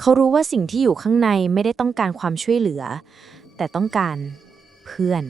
เขารู้ว่าสิ่งที่อยู่ข้างในไม่ได้ต้องการความช่วยเหลือ แต่ต้องการเพื่อน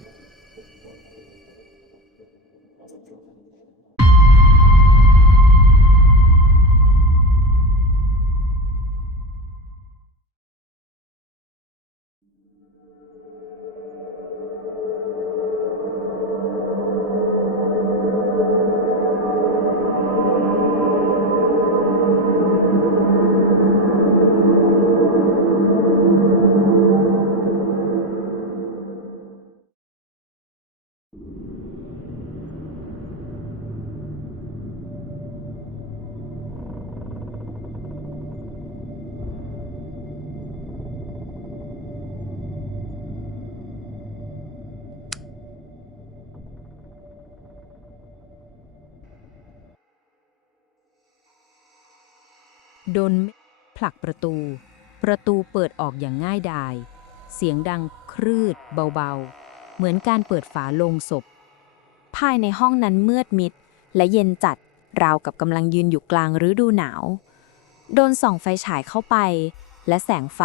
ดนผลักประตู ประตูเปิดออกอย่างง่ายดาย เสียงดังครืดเบาๆ เหมือนการเปิดฝาโลงศพ ภายในห้องนั้นมืดมิด และเย็นจัดราวกับกำลังยืนอยู่กลางฤดูหนาว โดนส่องไฟฉายเข้าไป และแสงไฟ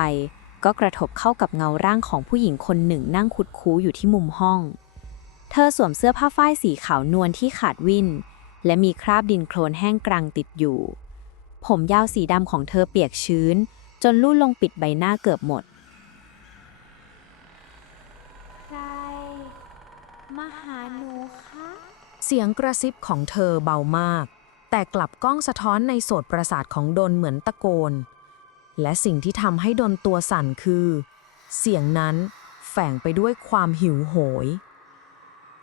ก็กระทบเข้ากับเงาร่างของผู้หญิงคนหนึ่งนั่งคุดคู้อยู่ที่มุมห้อง เธอสวมเสื้อผ้าฝ้ายสีขาวนวลที่ขาดวิน และมีคราบดินโคลนแห้งกรังติดอยู่ ผมยาวสีดำของเธอเปียกชื้น จนลู่ลงปิดใบหน้าเกือบหมด ใครมาหาหนูคะเสียงกระซิบของเธอเบามาก แต่กลับก้องสะท้อนในโสตประสาทของดนเหมือนตะโกน และสิ่งที่ทำให้ดนตัวสั่นคือ เสียงนั้นแฝงไปด้วยความหิวโหย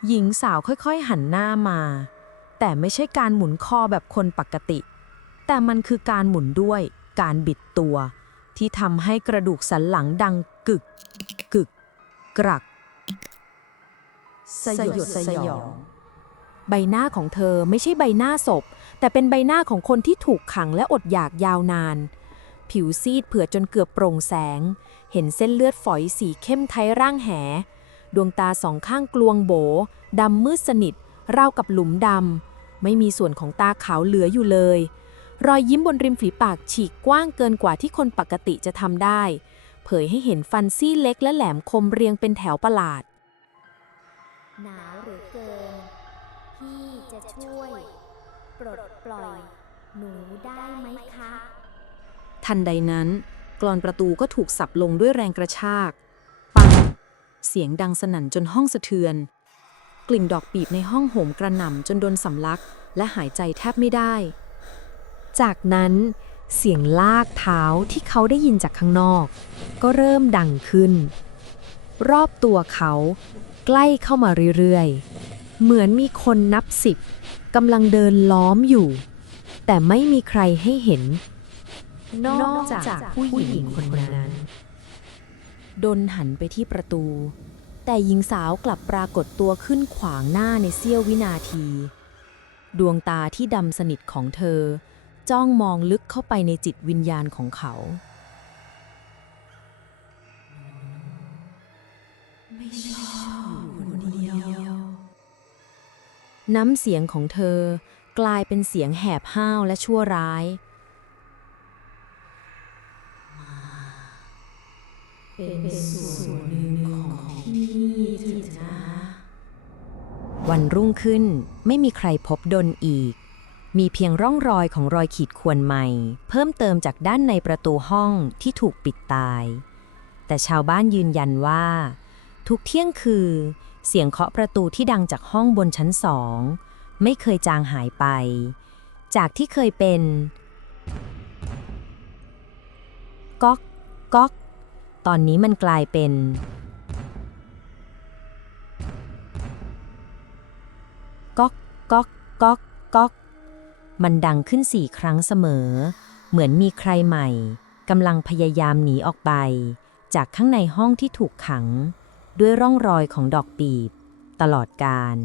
หญิงสาวค่อยๆหันหน้ามา แต่ไม่ใช่การหมุนคอแบบคนปกติ แต่มันคือการหมุนด้วยการบิดตัว ที่ทำให้กระดูกสันหลังดังกึก กึก กรัก สยดสยอง ใบหน้าของเธอไม่ใช่ใบหน้าศพ แต่เป็นใบหน้าของคนที่ถูกขังและอดอยากยาวนาน ผิวซีดเผื่อจนเกือบโปร่งแสง เห็นเส้นเลือดฝอยสีเข้มไทยร่างแห ดวงตาสองข้างกลวงโบดำมืดสนิทราวกับหลุมดำไม่มีส่วนของตาขาวเหลืออยู่เลย รอยยิ้มบนริมฝีปากฉีกกว้างเกินกว่าที่คนปกติจะทำได้ เผยให้เห็นฟันซี่เล็กและแหลมคมเรียงเป็นแถวประหลาด หนาวหรือเกิน พี่จะช่วย ปลดปล่อย หนูได้ไหมคะ ทันใดนั้น กรอนประตูก็ถูกสับลงด้วยแรงกระชาก ปัง เสียงดังสนั่นจนห้องสะเทือน กลิ่นดอกปีบในห้องโหมกระหน่ำจนโดนสำลัก และหายใจแทบไม่ได้ จากนั้นเสียงลากเท้าที่เขาได้ยินจากข้างนอก ก็เริ่มดังขึ้น รอบตัวเขาใกล้เข้ามาเรื่อยๆ เหมือนมีคนนับสิบกำลังเดินล้อมอยู่ แต่ไม่มีใครให้เห็น นอกจากผู้หญิงคนนั้น ดนหันไปที่ประตู แต่หญิงสาวกลับปรากฏตัวขึ้นขวางหน้าในเสี้ยววินาที ดวงตาที่ดำสนิทของเธอ จ้องมองลึกเข้าไปในจิตวิญญาณของเขาน้ำเสียงของเธอกลายเป็นเสียงแหบห้าวและชั่วร้าย เป็นส่วันรุ่งขึ้นไม่มีใครพบดนอีก มีเพียงร่องรอยของรอยขีดข่วนใหม่ เพิ่มเติมจากด้านในประตูห้องที่ถูกปิดตาย แต่ชาวบ้านยืนยันว่า ทุกเที่ยงคือเสียงเคาะประตูที่ดังจากห้องบนชั้นสอง ไม่เคยจางหายไป จากที่เคยเป็นก๊อกก๊อกตอนนี้มันกลายเป็นก๊อกก๊อกก๊อกก๊อก มันดังขึ้นสี่ครั้งเสมอ เหมือนมีใครใหม่กำลังพยายามหนีออกไป จากข้างในห้องที่ถูกขัง ด้วยร่องรอยของดอกปีบ ตลอดการ